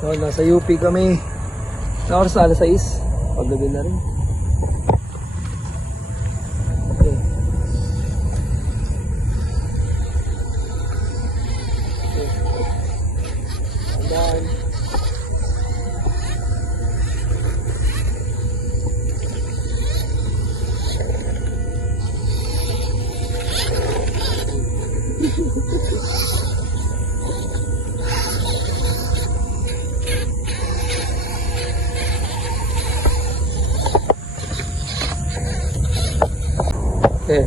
No, nasa UP kami. Na oras na alas 6. Paggabi na rin. Okay. Andaan. Okay,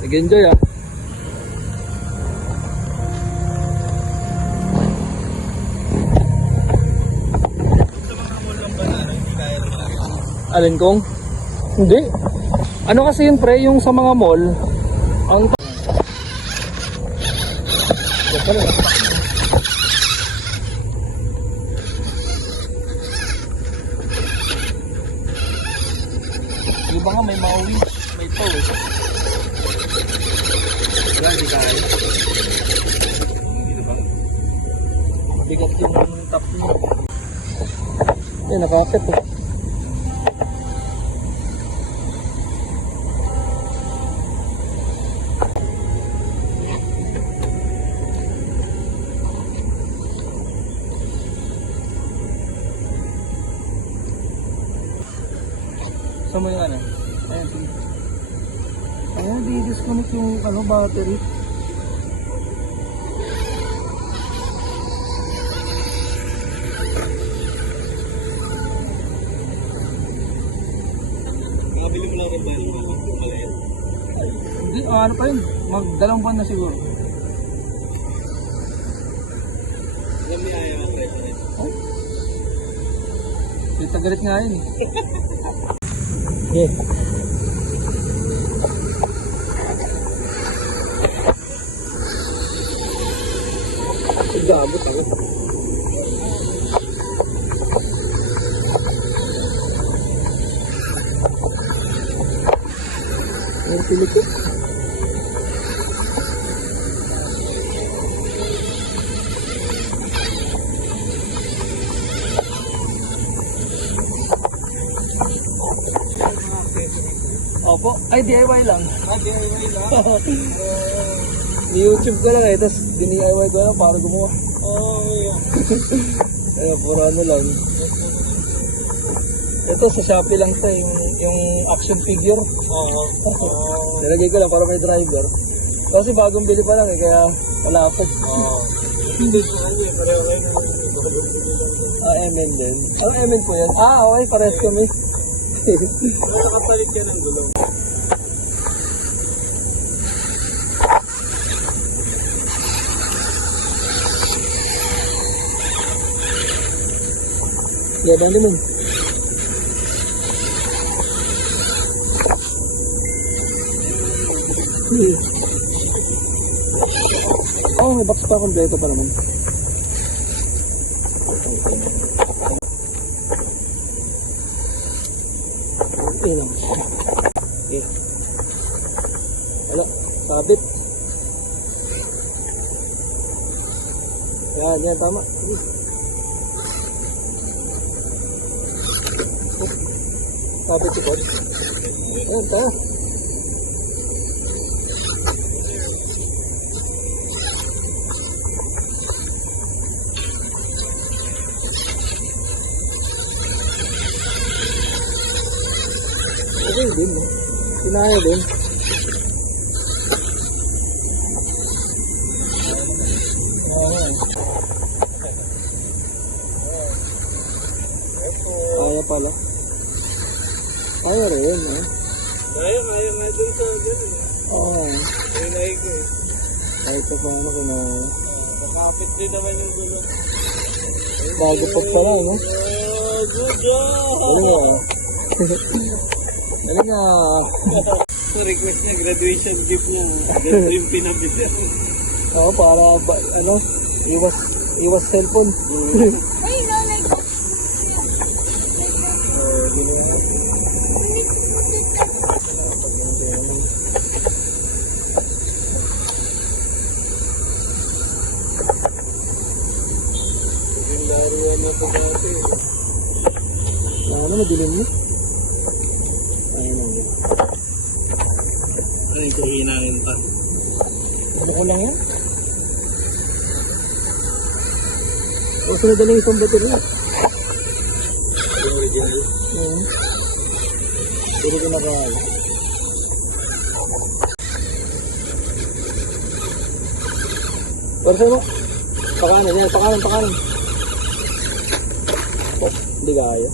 nag-enjoy ah. Alin kong? Hindi. Ano kasi yun pre, yung sa mga mall, ang yung ba nga may mauwi, may tow eh. Wala, di kaya. Mabigat yung top mo. Eh, nakakit eh. Saan mo yung ano? Ayan, ayan, di-disconnect yung ano, battery. Nakabili mo lang rin ba yung malayan? Hindi, ano pa yun? Mag-dalawang buwan na siguro. Alam niya ayaw ang presyo. Oh? Tagalit nga yun eh. Yeah. Gabot ako. Ang pilikit. Opo, ay DIY lang. DIY lang. Ni-YouTube ko lang eh, tapos DIY ko lang para gumawa. Yeah. Ayun, puro ano lang. Ito sa Shopee lang to, yung action figure. Nilagay ko lang para may driver. Kasi bagong bili pa lang eh, kaya malapit. MN din. Ano MN po yan? Okay, pares kami. Nakapalit ka ng gulong. Gabang naman. Oh, may box pa, kompleto pa naman. Okay lang. Okay. Wala, sabit. Yan, tama. Sabit si Pod. Ayan, ta. Okay din, no? Sinaya din. Kaya pala. Kaya rin, no? Kaya nga dun sa gano'n. Oo. Hinay ko eh. Kahit pa paano ko na... Nakapit din naman yung gulo. Bago pa pala, no? Good job! Dali nga. So request niya, graduation gift niya. Ganito yung pinabili. Oo, para ano, iwas cellphone. Ay, no, like that. Gini nga. Laruan na ito dati. Ano, madilim mo? Ayun lang yan. Ay, ito hinangin pa. Buko lang yan? O, sunod na lang isang baterya. Yung original? Oo. Puro ko na kahal. Pero mo? Pakanan yan, pakanan. Oh, hindi kaya.